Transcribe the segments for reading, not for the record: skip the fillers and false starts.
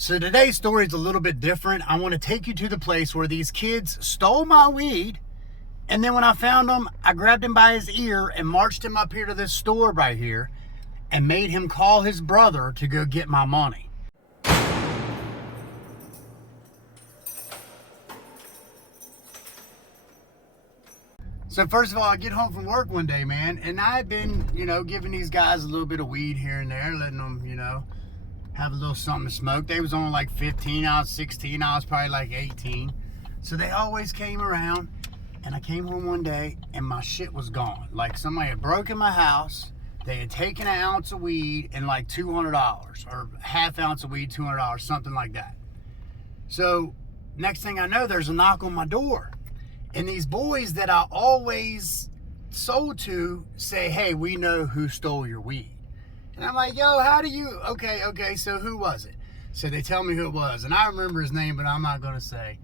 So today's story is a little bit different. I want to take you to the place where these kids stole my weed, and then when I found him, I grabbed him by his ear and marched him up here to this store right here and made him call his brother to go get my money. So first of all, I get home from work one day, man, and I've been, giving these guys a little bit of weed here and there, letting them, have a little something to smoke. They was on like 15, I was 16, I was probably like 18. So they always came around, and I came home one day and my shit was gone. Like somebody had broken my house, they had taken an ounce of weed and like $200, or half ounce of weed, $200, something like that. So next thing I know, there's a knock on my door. And these boys that I always sold to say, hey, we know who stole your weed. And I'm like, yo, how do you, okay, so who was it? So they tell me who it was. And I remember his name, but I'm not going to say.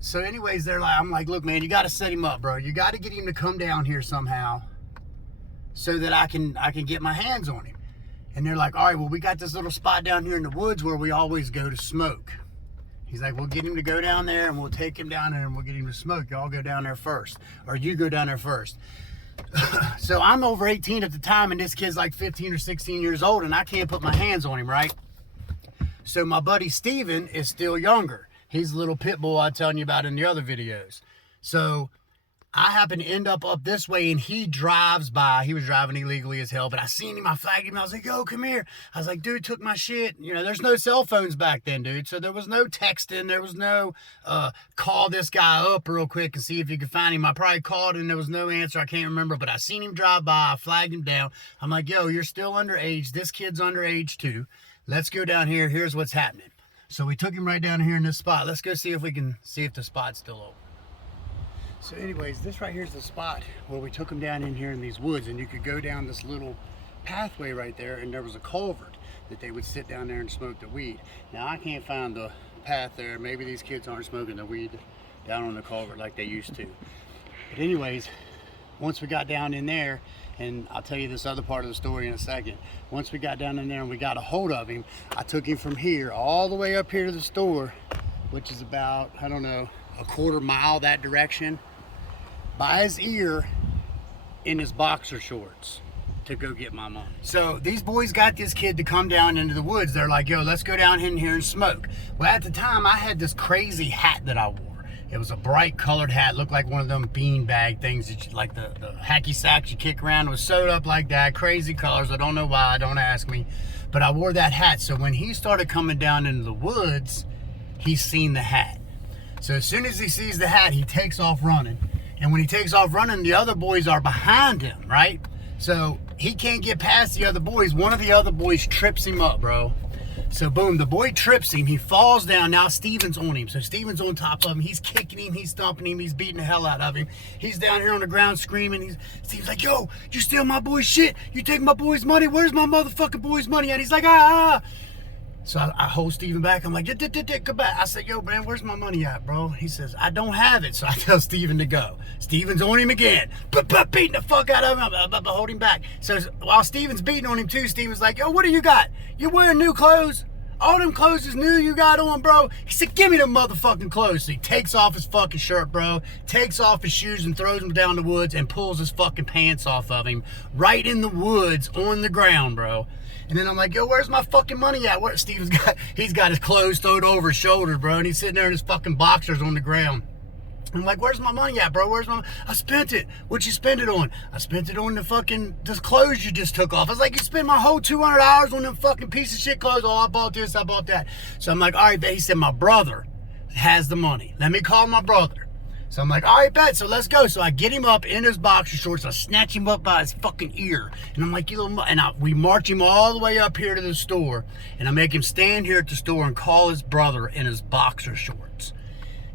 So anyways, I'm like, look, man, you got to set him up, bro. You got to get him to come down here somehow so that I can get my hands on him. And they're like, all right, well, we got this little spot down here in the woods where we always go to smoke. He's like, we'll get him to go down there and we'll take him down there and we'll get him to smoke. Y'all go down there first, or you go down there first. So I'm over 18 at the time, and this kid's like 15 or 16 years old, and I can't put my hands on him, right? So my buddy Steven is still younger. He's a little pit bull I was telling you about in the other videos. So I happen to end up this way, and he drives by. He was driving illegally as hell, but I seen him, I flagged him, I was like, yo, come here. I was like, dude took my shit. There's no cell phones back then, dude. So there was no texting, there was no call this guy up real quick and see if you could find him. I probably called and there was no answer, I can't remember, but I seen him drive by, I flagged him down. I'm like, yo, you're still underage, this kid's underage too. Let's go down here, here's what's happening. So we took him right down here in this spot. Let's go see if the spot's still open. So anyways, this right here is the spot where we took him down in here in these woods, and you could go down this little pathway right there, and there was a culvert that they would sit down there and smoke the weed. Now I can't find the path there. Maybe these kids aren't smoking the weed down on the culvert like they used to. But anyways, once we got down in there, and I'll tell you this other part of the story in a second. Once we got down in there and we got a hold of him, I took him from here all the way up here to the store, which is about, I don't know, a quarter mile that direction, by his ear in his boxer shorts to go get my money. So these boys got this kid to come down into the woods. They're like, yo, let's go down in here and smoke. Well, at the time, I had this crazy hat that I wore. It was a bright colored hat, looked like one of them bean bag things that you, like the hacky sacks you kick around. It was sewed up like that, crazy colors. I don't know why, don't ask me. But I wore that hat. So when he started coming down into the woods, he seen the hat. So as soon as he sees the hat, he takes off running. And when he takes off running, the other boys are behind him, right? So he can't get past the other boys. One of the other boys trips him up, bro. So boom, the boy trips him. He falls down. Now Steven's on him. So Steven's on top of him. He's kicking him. He's stomping him. He's beating the hell out of him. He's down here on the ground screaming. Steven's like, yo, you steal my boy's shit. You take my boy's money. Where's my motherfucking boy's money at? He's like, ah. So I hold Steven back. I'm like, come back. I said, yo, man, where's my money at, bro? He says, I don't have it. So I tell Steven to go. Steven's on him again. Beating the fuck out of him. I'm hold him back. So while Steven's beating on him too, Steven's like, yo, what do you got? You wearing new clothes? All them clothes is new you got on, bro. He said, give me them motherfucking clothes. So he takes off his fucking shirt, bro, takes off his shoes and throws them down the woods and pulls his fucking pants off of him right in the woods on the ground, bro. And then I'm like, yo, where's my fucking money at? Where Steven's he's got his clothes thrown over his shoulder, bro, and he's sitting there in his fucking boxers on the ground. I'm like, where's my money at, bro? I spent it. What'd you spend it on? I spent it on this clothes you just took off. I was like, you spent my whole $200 on them fucking piece of shit clothes. Oh, I bought this, I bought that. So I'm like, all right, bet. He said, my brother has the money. Let me call my brother. So I'm like, all right, bet, so let's go. So I get him up in his boxer shorts. I snatch him up by his fucking ear. And I'm like, we march him all the way up here to the store. And I make him stand here at the store and call his brother in his boxer shorts.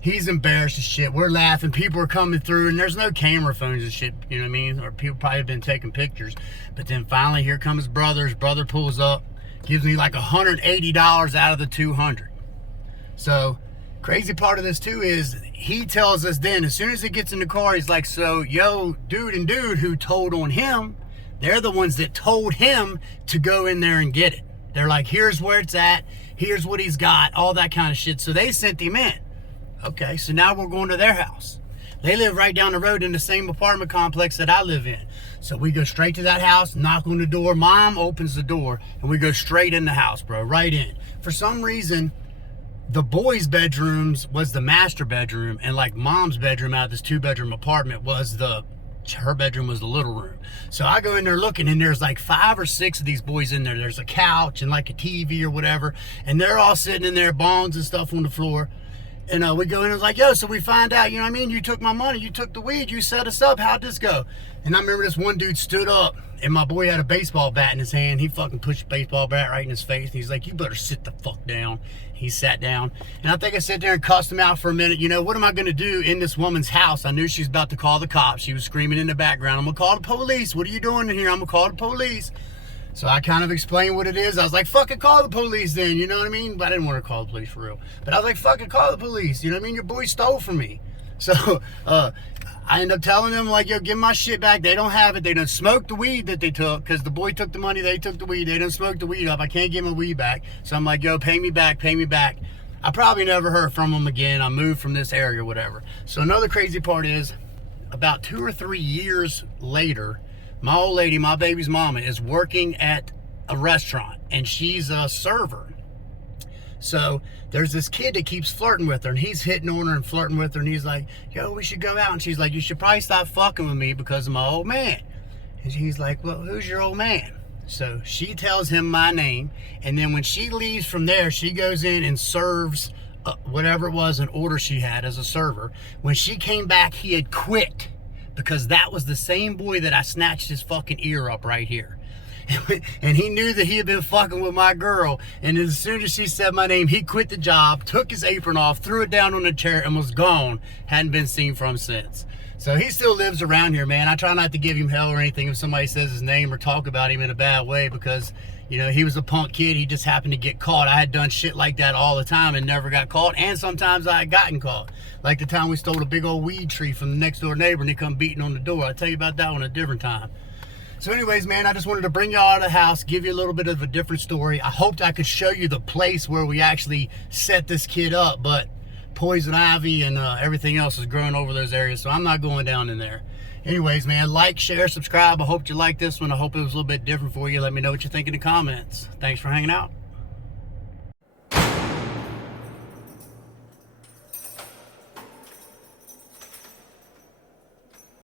He's embarrassed as shit. We're laughing. People are coming through, and there's no camera phones and shit, you know what I mean? Or people probably have been taking pictures. But then finally, here comes his brother. His brother pulls up, gives me like $180 out of the $200. So crazy part of this too is he tells us then, as soon as he gets in the car, he's like, so yo, dude who told on him, they're the ones that told him to go in there and get it. They're like, here's where it's at. Here's what he's got, all that kind of shit. So they sent him in. Okay, so now we're going to their house. They live right down the road in the same apartment complex that I live in. So we go straight to that house, knock on the door. Mom opens the door, and we go straight in the house, bro, right in. For some reason, the boys' bedrooms was the master bedroom, and like Mom's bedroom out of this 2-bedroom apartment was her bedroom was the little room. So I go in there looking, and there's like 5 or 6 of these boys in there. There's a couch and like a TV or whatever, and they're all sitting in there, bongs and stuff on the floor. And we go in and it's like, yo, so we find out, you know what I mean? You took my money, you took the weed, you set us up, how'd this go? And I remember this one dude stood up, and my boy had a baseball bat in his hand. He fucking pushed the baseball bat right in his face. And he's like, you better sit the fuck down. He sat down. And I think I sat there and cussed him out for a minute. You know, what am I going to do in this woman's house? I knew she was about to call the cops. She was screaming in the background, I'm going to call the police. What are you doing in here? I'm going to call the police. So I kind of explained what it is. I was like, fucking call the police then, you know what I mean? But I didn't want to call the police for real. But I was like, fucking call the police, you know what I mean? Your boy stole from me. So I end up telling them, like, yo, give my shit back. They don't have it. They done smoked the weed that they took, because the boy took the money, they took the weed. They done smoked the weed up. I can't get my weed back. So I'm like, yo, pay me back, pay me back. I probably never heard from them again. I moved from this area or whatever. So another crazy part is, about 2 or 3 years later, my old lady, my baby's mama, is working at a restaurant, and she's a server. So there's this kid that keeps flirting with her, and he's hitting on her and flirting with her, and he's like, yo, we should go out. And she's like, you should probably stop fucking with me because of my old man. And he's like, well, who's your old man? So she tells him my name, and then when she leaves from there, she goes in and serves whatever it was, an order she had as a server. When she came back, he had quit, because that was the same boy that I snatched his fucking ear up right here. And he knew that he had been fucking with my girl. And as soon as she said my name, he quit the job, took his apron off, threw it down on the chair, and was gone. Hadn't been seen from since. So he still lives around here, man. I try not to give him hell or anything if somebody says his name or talk about him in a bad way, because, you know, he was a punk kid. He just happened to get caught. I had done shit like that all the time and never got caught. And sometimes I had gotten caught. Like the time we stole a big old weed tree from the next door neighbor, and he come beating on the door. I'll tell you about that one a different time. So anyways, man, I just wanted to bring y'all out of the house, give you a little bit of a different story. I hoped I could show you the place where we actually set this kid up, but poison ivy and everything else is growing over those areas, so I'm not going down in there. Anyways, man, like, share, subscribe. I hope you liked this one. I hope it was a little bit different for you. Let me know what you think in the comments. Thanks for hanging out.